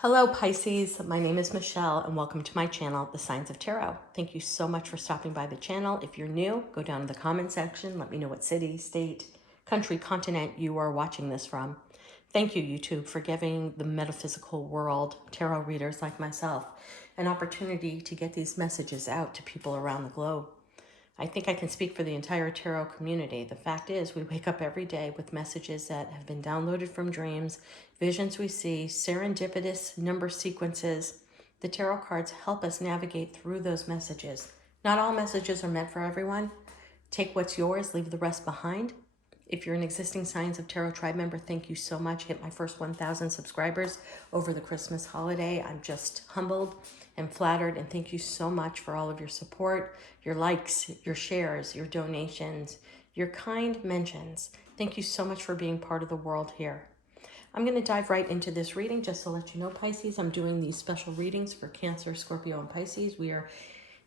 Hello Pisces, my name is Michelle and welcome to my channel, The Signs of Tarot. Thank you so much for stopping by the channel. If you're new, go down to the comment section. Let me know what city, state, country, continent you are watching this from. Thank you, YouTube, for giving the metaphysical world, tarot readers like myself, an opportunity to get these messages out to people around the globe. I think I can speak for the entire tarot community. The fact is, we wake up every day with messages that have been downloaded from dreams, visions we see, serendipitous number sequences. The tarot cards help us navigate through those messages. Not all messages are meant for everyone. Take what's yours, leave the rest behind. If you're an existing Signs of Tarot tribe member, thank you so much. Hit my first 1,000 subscribers over the Christmas holiday. I'm just humbled and flattered, and thank you so much for all of your support, your likes, your shares, your donations, your kind mentions. Thank you so much for being part of the world here. I'm going to dive right into this reading. Just to let you know, Pisces, I'm doing these special readings for Cancer, Scorpio, and Pisces. We are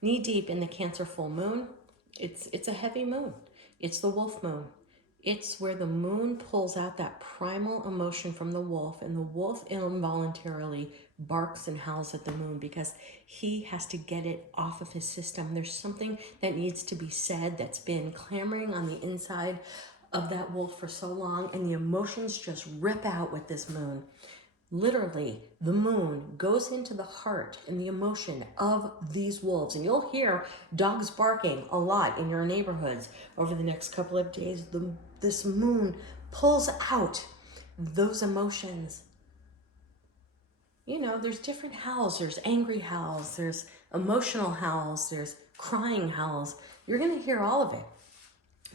knee deep in the Cancer full moon. It's a heavy moon. It's the wolf moon. It's where the moon pulls out that primal emotion from the wolf, and the wolf involuntarily barks and howls at the moon because he has to get it off of his system. There's something that needs to be said that's been clamoring on the inside of that wolf for so long, and the emotions just rip out with this moon. Literally, the moon goes into the heart and the emotion of these wolves. And you'll hear dogs barking a lot in your neighborhoods over the next couple of days. This moon pulls out those emotions. You know, there's different howls. There's angry howls. There's emotional howls. There's crying howls. You're going to hear all of it.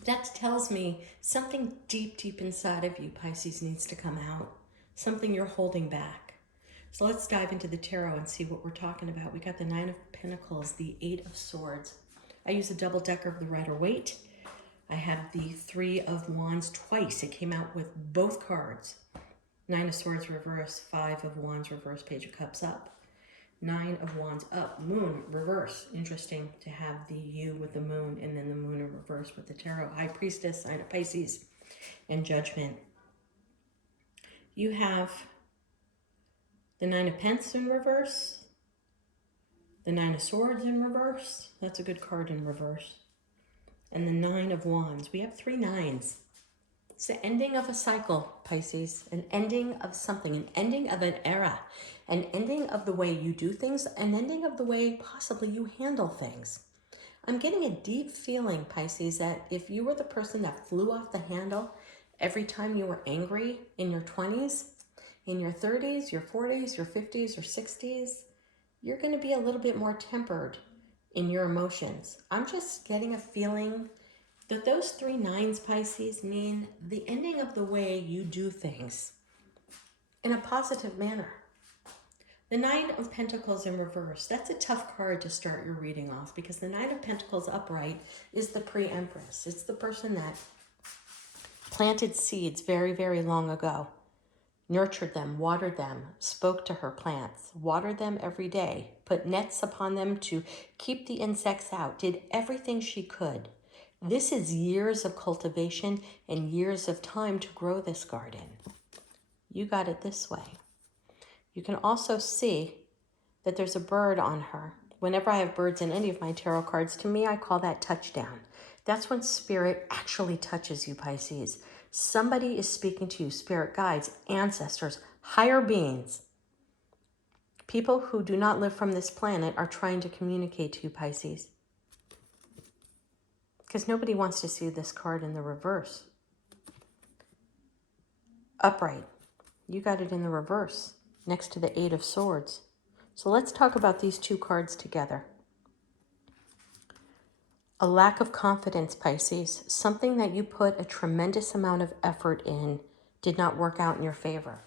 That tells me something deep, deep inside of you, Pisces, needs to come out. Something you're holding back. So let's dive into the tarot and see what we're talking about. We got the Nine of Pentacles, the Eight of Swords. I use a double decker of the Rider-Waite. I have the Three of Wands twice. It came out with both cards. Nine of Swords reverse, Five of Wands reverse, Page of Cups up. Nine of Wands up, Moon reverse. Interesting to have the U with the moon and then the moon in reverse with the tarot. High Priestess, Sign of Pisces, and Judgment. You have the Nine of Pentacles in reverse, the Nine of Swords in reverse. That's a good card in reverse. And the Nine of Wands. We have three nines. It's the ending of a cycle, Pisces. An ending of something, an ending of an era, an ending of the way you do things, an ending of the way possibly you handle things. I'm getting a deep feeling, Pisces, that if you were the person that flew off the handle every time you were angry in your 20s, in your 30s, your 40s, your 50s, or 60s, you're going to be a little bit more tempered in your emotions. I'm just getting a feeling that those three nines, Pisces, mean the ending of the way you do things in a positive manner. The Nine of Pentacles in reverse, that's a tough card to start your reading off because the Nine of Pentacles upright is the pre-empress. It's the person that planted seeds very, very long ago, nurtured them, watered them, spoke to her plants, watered them every day, put nets upon them to keep the insects out, did everything she could. This is years of cultivation and years of time to grow this garden. You got it this way. You can also see that there's a bird on her. Whenever I have birds in any of my tarot cards, to me, I call that touchdown. That's when spirit actually touches you, Pisces. Somebody is speaking to you, spirit guides, ancestors, higher beings. People who do not live from this planet are trying to communicate to you, Pisces. Because nobody wants to see this card in the reverse. Upright. You got it in the reverse, next to the Eight of Swords. So let's talk about these two cards together. A lack of confidence, Pisces. Something that you put a tremendous amount of effort in did not work out in your favor.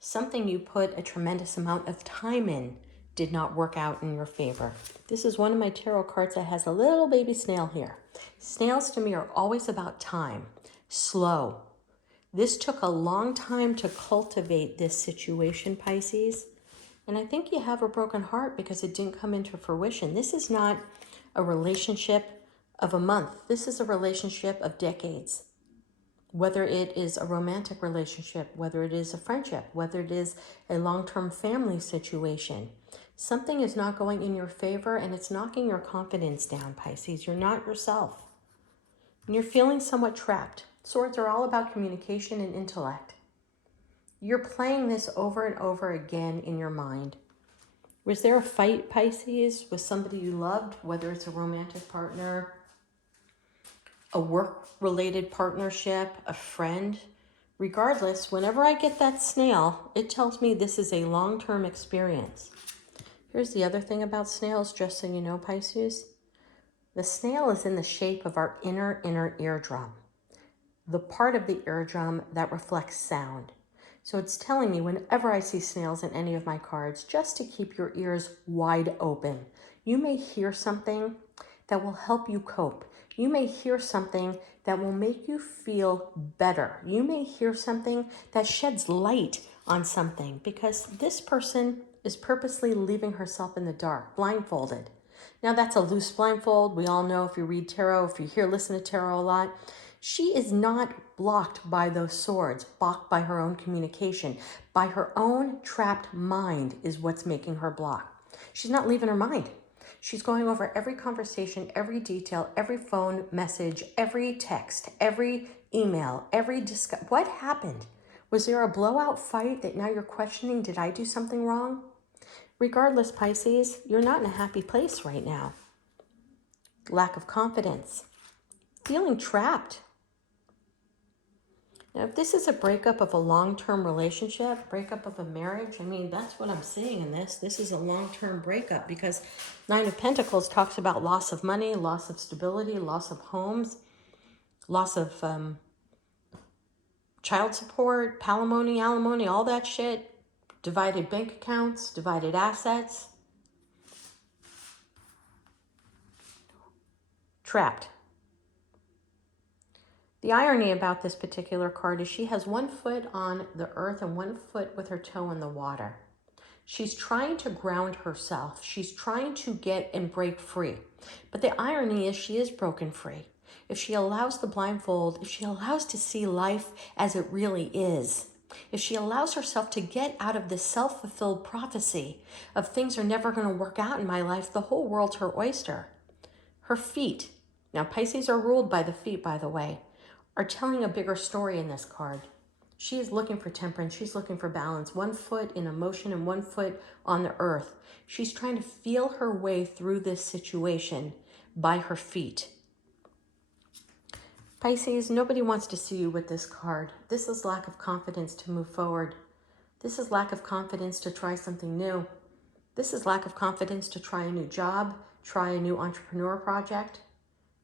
Something you put a tremendous amount of time in did not work out in your favor. This is one of my tarot cards that has a little baby snail here. Snails to me are always about time, slow. This took a long time to cultivate this situation, Pisces. And I think you have a broken heart because it didn't come into fruition. This is not a relationship of a month. This is a relationship of decades. whether it is a romantic relationship, whether it is a friendship, whether it is a long-term family situation. Something is not going in your favor and it's knocking your confidence down, Pisces. You're not yourself. And you're feeling somewhat trapped. Swords are all about communication and intellect. You're playing this over and over again in your mind. Was there a fight, Pisces, with somebody you loved, whether it's a romantic partner, a work-related partnership, a friend? Regardless, whenever I get that snail, it tells me this is a long-term experience. Here's the other thing about snails, just so you know, Pisces. The snail is in the shape of our inner eardrum, the part of the eardrum that reflects sound. So it's telling me whenever I see snails in any of my cards, just to keep your ears wide open. You may hear something that will help you cope. You may hear something that will make you feel better. You may hear something that sheds light on something, because this person is purposely leaving herself in the dark, blindfolded. Now that's a loose blindfold. We all know, if you read tarot, if you listen to tarot a lot, she is not blocked by those swords, blocked by her own communication, by her own trapped mind is what's making her block. She's not leaving her mind. She's going over every conversation, every detail, every phone message, every text, every email, what happened? Was there a blowout fight that now you're questioning, did I do something wrong? Regardless, Pisces, you're not in a happy place right now. Lack of confidence. Feeling trapped. Now, if this is a breakup of a long-term relationship, breakup of a marriage, I mean, that's what I'm seeing in this. This is a long-term breakup, because Nine of Pentacles talks about loss of money, loss of stability, loss of homes, loss of child support, alimony, all that shit, divided bank accounts, divided assets. Trapped. The irony about this particular card is she has 1 foot on the earth and 1 foot with her toe in the water. She's trying to ground herself. She's trying to get and break free. But the irony is she is broken free. If she allows the blindfold, if she allows to see life as it really is, if she allows herself to get out of this self-fulfilled prophecy of things are never going to work out in my life, the whole world's her oyster. Her feet, now Pisces are ruled by the feet, by the way, are telling a bigger story in this card. She is looking for temperance. She's looking for balance. 1 foot in emotion and 1 foot on the earth. She's trying to feel her way through this situation by her feet. Pisces, nobody wants to see you with this card. This is lack of confidence to move forward. This is lack of confidence to try something new. This is lack of confidence to try a new job, try a new entrepreneur project.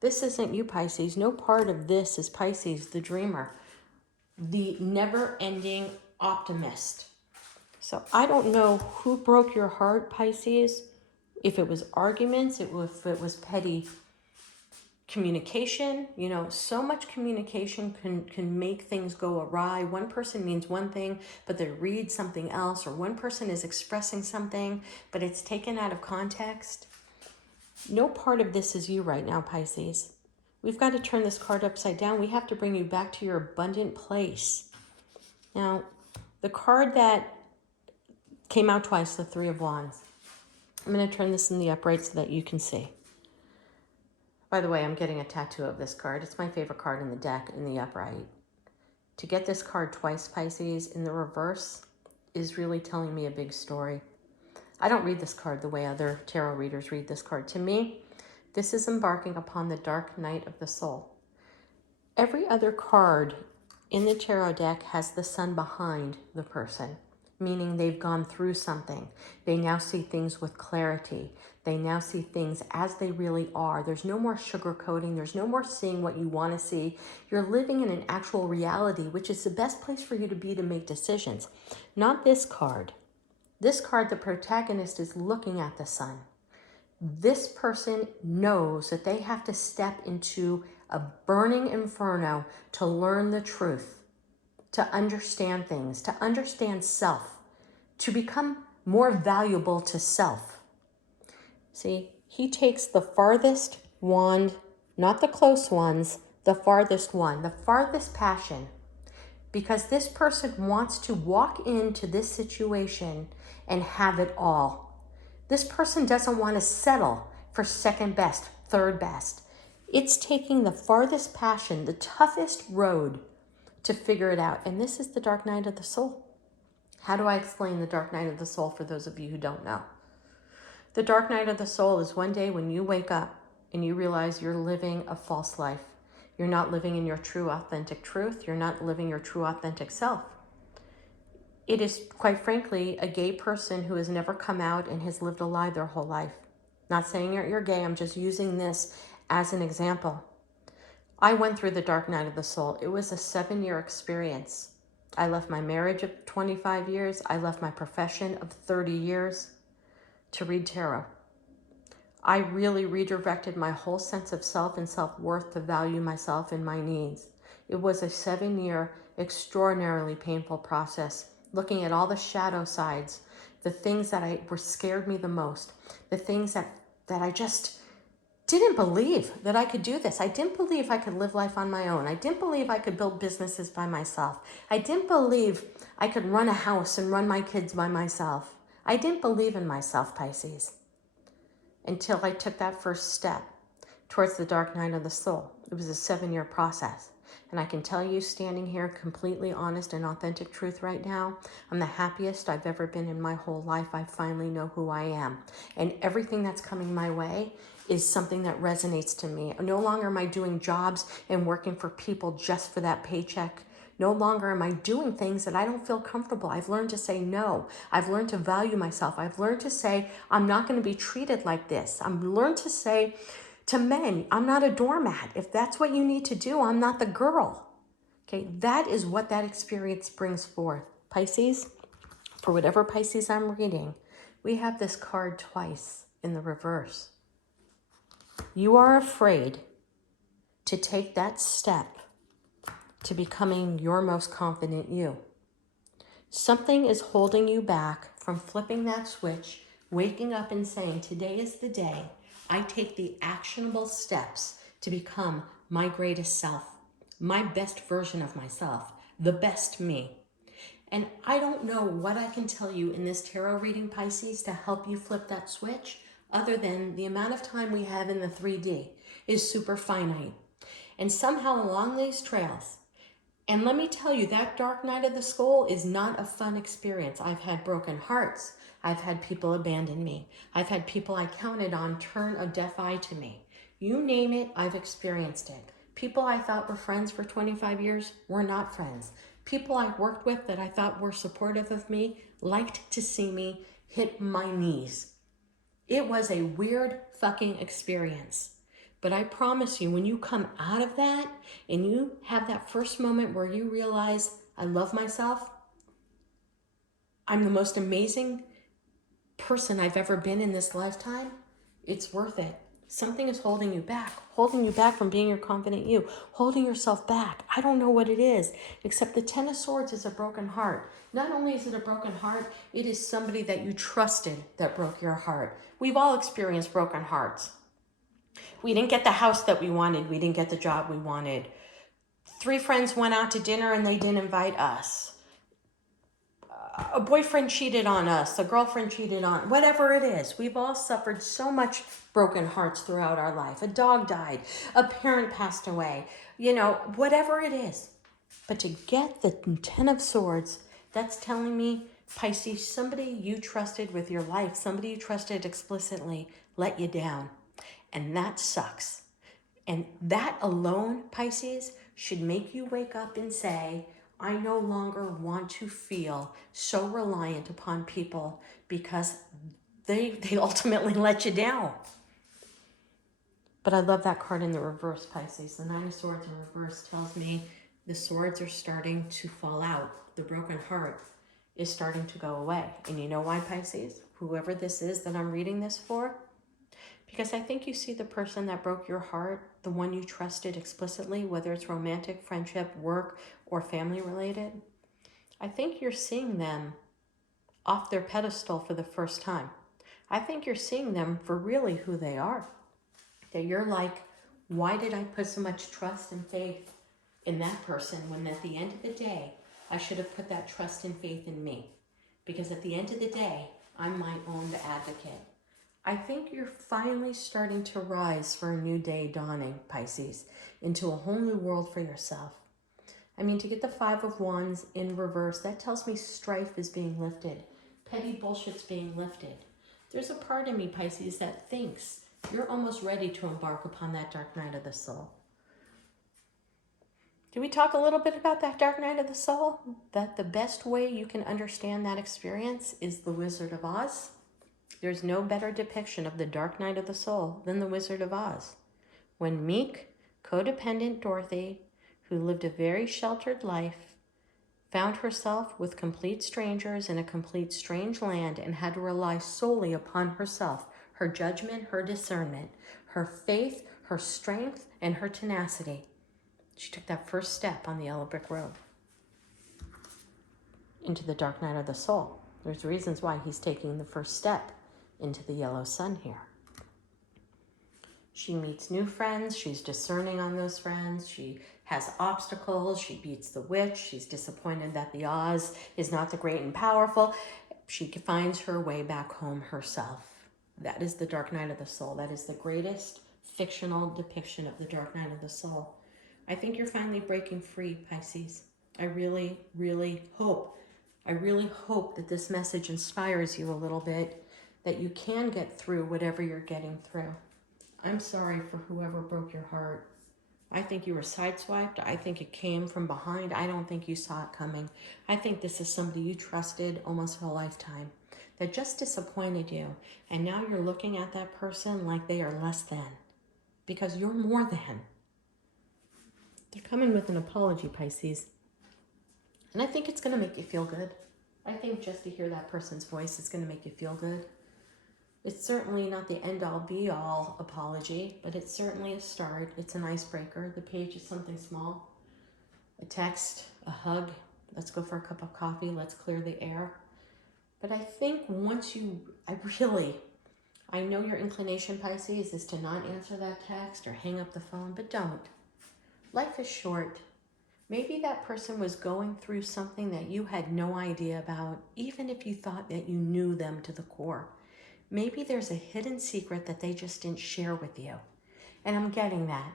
This isn't you, Pisces. No part of this is Pisces, the dreamer, the never-ending optimist. So I don't know who broke your heart, Pisces. If it was arguments, if it was petty communication, you know, so much communication can make things go awry. One person means one thing, but they read something else, or one person is expressing something, but it's taken out of context. No part of this is you right now, Pisces. We've got to turn this card upside down. We have to bring you back to your abundant place. Now, the card that came out twice, the Three of Wands. I'm going to turn this in the upright so that you can see. By the way, I'm getting a tattoo of this card. It's my favorite card in the deck in the upright. To get this card twice, Pisces, in the reverse is really telling me a big story. I don't read this card the way other tarot readers read this card. To me, this is embarking upon the dark night of the soul. Every other card in the tarot deck has the sun behind the person, meaning they've gone through something. They now see things with clarity. They now see things as they really are. There's no more sugarcoating. There's no more seeing what you want to see. You're living in an actual reality, which is the best place for you to be to make decisions. Not this card. This card, the protagonist is looking at the sun. This person knows that they have to step into a burning inferno to learn the truth, to understand things, to understand self, to become more valuable to self. See, he takes the farthest wand, not the close ones, the farthest one, the farthest passion, because this person wants to walk into this situation and have it all. This person doesn't want to settle for second best, third best. It's taking the farthest passion, the toughest road to figure it out. And this is the dark night of the soul. How do I explain the dark night of the soul for those of you who don't know? The dark night of the soul is one day when you wake up and you realize you're living a false life. You're not living in your true, authentic truth. You're not living your true, authentic self. It is, quite frankly, a gay person who has never come out and has lived a lie their whole life. Not saying you're gay, I'm just using this as an example. I went through the dark night of the soul. It was a 7-year experience. I left my marriage of 25 years. I left my profession of 30 years to read tarot. I really redirected my whole sense of self and self-worth to value myself and my needs. It was a 7-year, extraordinarily painful process, looking at all the shadow sides, the things that were scared me the most, the things that I just didn't believe that I could do this. I didn't believe I could live life on my own. I didn't believe I could build businesses by myself. I didn't believe I could run a house and run my kids by myself. I didn't believe in myself, Pisces, until I took that first step towards the dark night of the soul. It was a 7-year process. And I can tell you, standing here completely honest and authentic truth right now, I'm the happiest I've ever been in my whole life. I finally know who I am. And everything that's coming my way is something that resonates to me. No longer am I doing jobs and working for people just for that paycheck. No longer am I doing things that I don't feel comfortable. I've learned to say no. I've learned to value myself. I've learned to say, I'm not going to be treated like this. I've learned to say to men, I'm not a doormat. If that's what you need to do, I'm not the girl. Okay, that is what that experience brings forth. Pisces, for whatever Pisces I'm reading, we have this card twice in the reverse. You are afraid to take that step to becoming your most confident you. Something is holding you back from flipping that switch, waking up and saying, today is the day I take the actionable steps to become my greatest self, my best version of myself, the best me. And I don't know what I can tell you in this tarot reading, Pisces, to help you flip that switch, other than the amount of time we have in the 3D is super finite. And somehow along these trails, and let me tell you, that dark night of the soul is not a fun experience. I've had broken hearts. I've had people abandon me. I've had people I counted on turn a deaf eye to me. You name it, I've experienced it. People I thought were friends for 25 years were not friends. People I worked with that I thought were supportive of me liked to see me hit my knees. It was a weird fucking experience. But I promise you, when you come out of that and you have that first moment where you realize, I love myself, I'm the most amazing person I've ever been in this lifetime, it's worth it. Something is holding you back from being your confident you, holding yourself back. I don't know what it is, except the Ten of Swords is a broken heart. Not only is it a broken heart, it is somebody that you trusted that broke your heart. We've all experienced broken hearts. We didn't get the house that we wanted. We didn't get the job we wanted. 3 friends went out to dinner and they didn't invite us. A boyfriend cheated on us. A girlfriend cheated on, whatever it is. We've all suffered so much broken hearts throughout our life. A dog died. A parent passed away. You know, whatever it is. But to get the Ten of Swords, that's telling me, Pisces, somebody you trusted with your life, somebody you trusted explicitly, let you down. And that sucks. And that alone, Pisces, should make you wake up and say, I no longer want to feel so reliant upon people because they ultimately let you down. But I love that card in the reverse, Pisces. The Nine of Swords in reverse tells me the swords are starting to fall out. The broken heart is starting to go away. And you know why, Pisces? Whoever this is that I'm reading this for, because I think you see the person that broke your heart, the one you trusted explicitly, whether it's romantic, friendship, work, or family related. I think you're seeing them off their pedestal for the first time. I think you're seeing them for really who they are. That you're like, Why did I put so much trust and faith in that person when at the end of the day, I should have put that trust and faith in me? Because at the end of the day, I'm my own advocate. I think you're finally starting to rise for a new day dawning, Pisces, into a whole new world for yourself. I mean, to get the Five of Wands in reverse, that tells me strife is being lifted. Petty bullshit's being lifted. There's a part of me, Pisces, that thinks you're almost ready to embark upon that dark night of the soul. Can we talk a little bit about that dark night of the soul? That the best way you can understand that experience is the Wizard of Oz. There's no better depiction of the dark night of the soul than the Wizard of Oz. When meek, codependent Dorothy, who lived a very sheltered life, found herself with complete strangers in a complete strange land and had to rely solely upon herself, her judgment, her discernment, her faith, her strength, and her tenacity. She took that first step on the yellow brick road into the dark night of the soul. There's reasons why he's taking the first step into the yellow sun here. She meets new friends. She's discerning on those friends. She has obstacles. She beats the witch. She's disappointed that the Oz is not the great and powerful. She finds her way back home herself. That is the dark night of the soul. That is the greatest fictional depiction of the dark night of the soul. I think you're finally breaking free, Pisces. I really, really hope. I really hope that this message inspires you a little bit, that you can get through whatever you're getting through. I'm sorry for whoever broke your heart. I think you were sideswiped. I think it came from behind. I don't think you saw it coming. I think this is somebody you trusted almost a lifetime that just disappointed you. And now you're looking at that person like they are less than, because you're more than. They're coming with an apology, Pisces. And I think it's going to make you feel good. I think just to hear that person's voice is going to make you feel good. It's certainly not the end-all, be-all apology, but it's certainly a start. It's an icebreaker. The page is something small. A text, a hug. Let's go for a cup of coffee. Let's clear the air. But I think once I know your inclination, Pisces, is to not answer that text or hang up the phone, but don't. Life is short. Maybe that person was going through something that you had no idea about, even if you thought that you knew them to the core. Maybe there's a hidden secret that they just didn't share with you. And I'm getting that.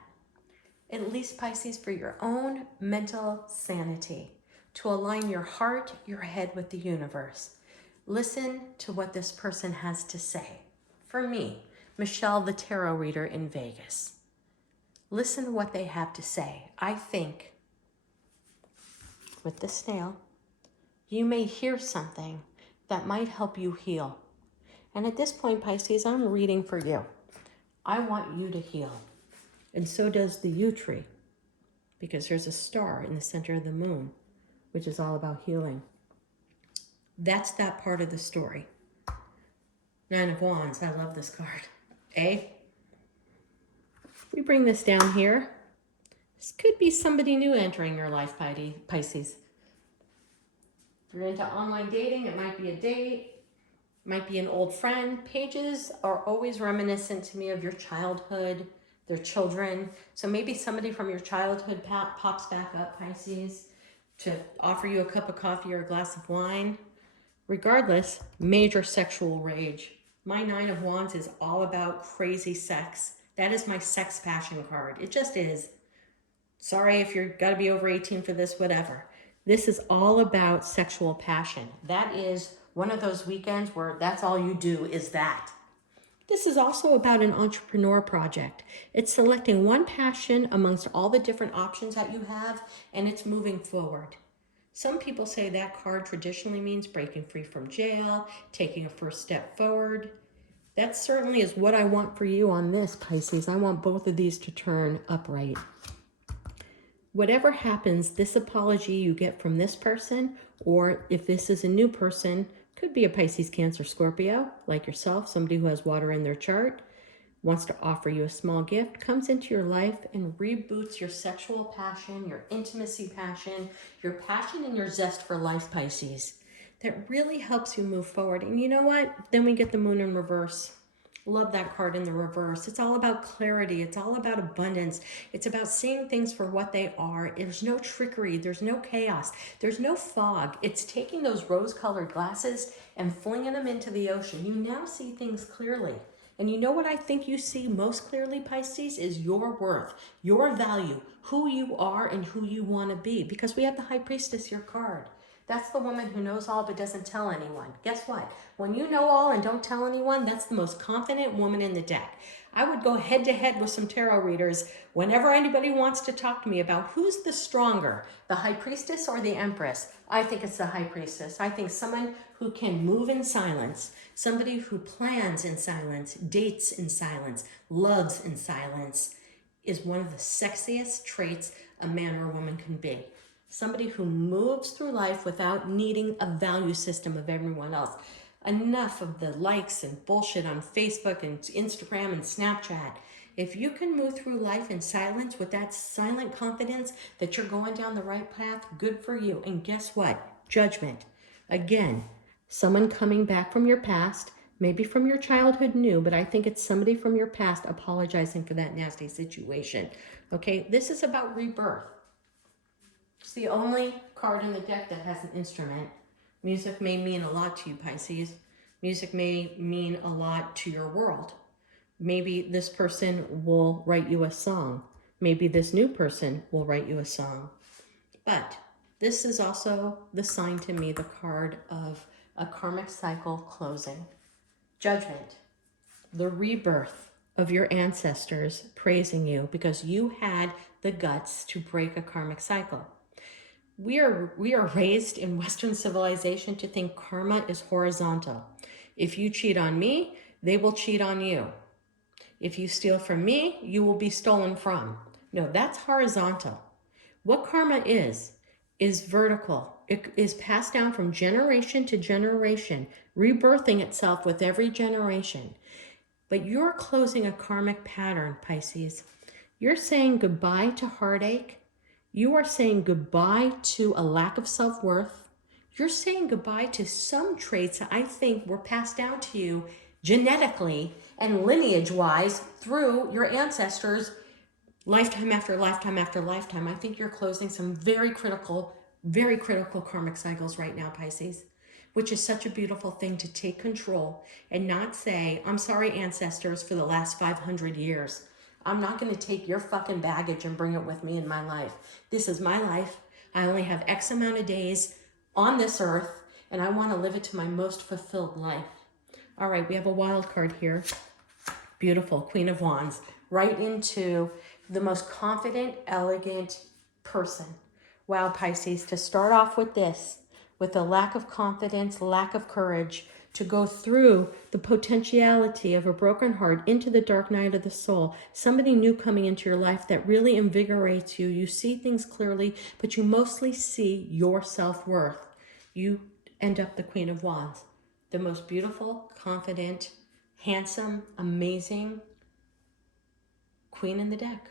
At least, Pisces, for your own mental sanity, to align your heart, your head with the universe. Listen to what this person has to say. For me, Michelle, the tarot reader in Vegas. Listen to what they have to say. I think with the snail, you may hear something that might help you heal. And at this point, Pisces, I'm reading for you. I want you to heal. And so does the yew tree, because there's a star in the center of the moon, which is all about healing. That's that part of the story. Nine of Wands. I love this card. We bring this down here. This could be somebody new entering your life, Pisces. If you're into online dating, it might be a date. Might be an old friend. Pages are always reminiscent to me of your childhood, their children. So maybe somebody from your childhood pops back up, Pisces, to offer you a cup of coffee or a glass of wine. Regardless, major sexual rage. My Nine of Wands is all about crazy sex. That is my sex passion card. It just is. Sorry if you've got to be over 18 for this, whatever. This is all about sexual passion. That is one of those weekends where that's all you do is that. This is also about an entrepreneur project. It's selecting one passion amongst all the different options that you have, and it's moving forward. Some people say that card traditionally means breaking free from jail, taking a first step forward. That certainly is what I want for you on this, Pisces. I want both of these to turn upright. Whatever happens, this apology you get from this person, or if this is a new person, could be a Pisces, Cancer, Scorpio, like yourself, somebody who has water in their chart, wants to offer you a small gift, comes into your life and reboots your sexual passion, your intimacy passion, your passion and your zest for life, Pisces. That really helps you move forward. And you know what? Then we get the moon in reverse. Love that card in the reverse. It's all about clarity. It's all about abundance. It's about seeing things for what they are. There's no trickery. There's no chaos. There's no fog. It's taking those rose-colored glasses and flinging them into the ocean. You now see things clearly. And you know what I think you see most clearly, Pisces, is your worth, your value, who you are and who you want to be. Because we have the High Priestess, your card. That's the woman who knows all but doesn't tell anyone. Guess what? When you know all and don't tell anyone, that's the most confident woman in the deck. I would go head to head with some tarot readers whenever anybody wants to talk to me about who's the stronger, the High Priestess or the Empress. I think it's the High Priestess. I think someone who can move in silence, somebody who plans in silence, dates in silence, loves in silence, is one of the sexiest traits a man or a woman can be. Somebody who moves through life without needing a value system of everyone else. Enough of the likes and bullshit on Facebook and Instagram and Snapchat. If you can move through life in silence with that silent confidence that you're going down the right path, good for you. And guess what? Judgment. Again, someone coming back from your past, maybe from your childhood new, but I think it's somebody from your past apologizing for that nasty situation. Okay, this is about rebirth. It's the only card in the deck that has an instrument. Music may mean a lot to you, Pisces. Music may mean a lot to your world. Maybe this person will write you a song. Maybe this new person will write you a song. But this is also the sign to me, the card of a karmic cycle closing. Judgment. The rebirth of your ancestors praising you because you had the guts to break a karmic cycle. We are raised in Western civilization to think karma is horizontal. If you cheat on me, they will cheat on you. If you steal from me, you will be stolen from. No, that's horizontal. What karma is vertical. It is passed down from generation to generation, rebirthing itself with every generation. But you're closing a karmic pattern, Pisces. You're saying goodbye to heartache. You are saying goodbye to a lack of self-worth. You're saying goodbye to some traits that I think were passed down to you genetically and lineage-wise through your ancestors lifetime after lifetime after lifetime. I think you're closing some very critical karmic cycles right now, Pisces, which is such a beautiful thing to take control and not say, I'm sorry, ancestors, for the last 500 years. I'm not going to take your fucking baggage and bring it with me in my life. This is my life. I only have X amount of days on this earth, and I want to live it to my most fulfilled life. All right, we have a wild card here. Beautiful, Queen of Wands. Right into the most confident, elegant person. Wow, Pisces, to start off with this, with a lack of confidence, lack of courage, to go through the potentiality of a broken heart into the dark night of the soul, somebody new coming into your life that really invigorates you. You see things clearly, but you mostly see your self-worth. You end up the Queen of Wands, the most beautiful, confident, handsome, amazing queen in the deck.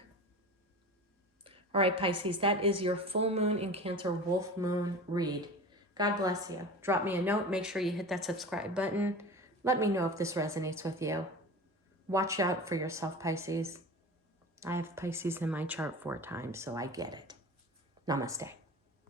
All right, Pisces, that is your full moon in Cancer, wolf moon read. God bless you. Drop me a note. Make sure you hit that subscribe button. Let me know if this resonates with you. Watch out for yourself, Pisces. I have Pisces in my chart 4 times, so I get it. Namaste.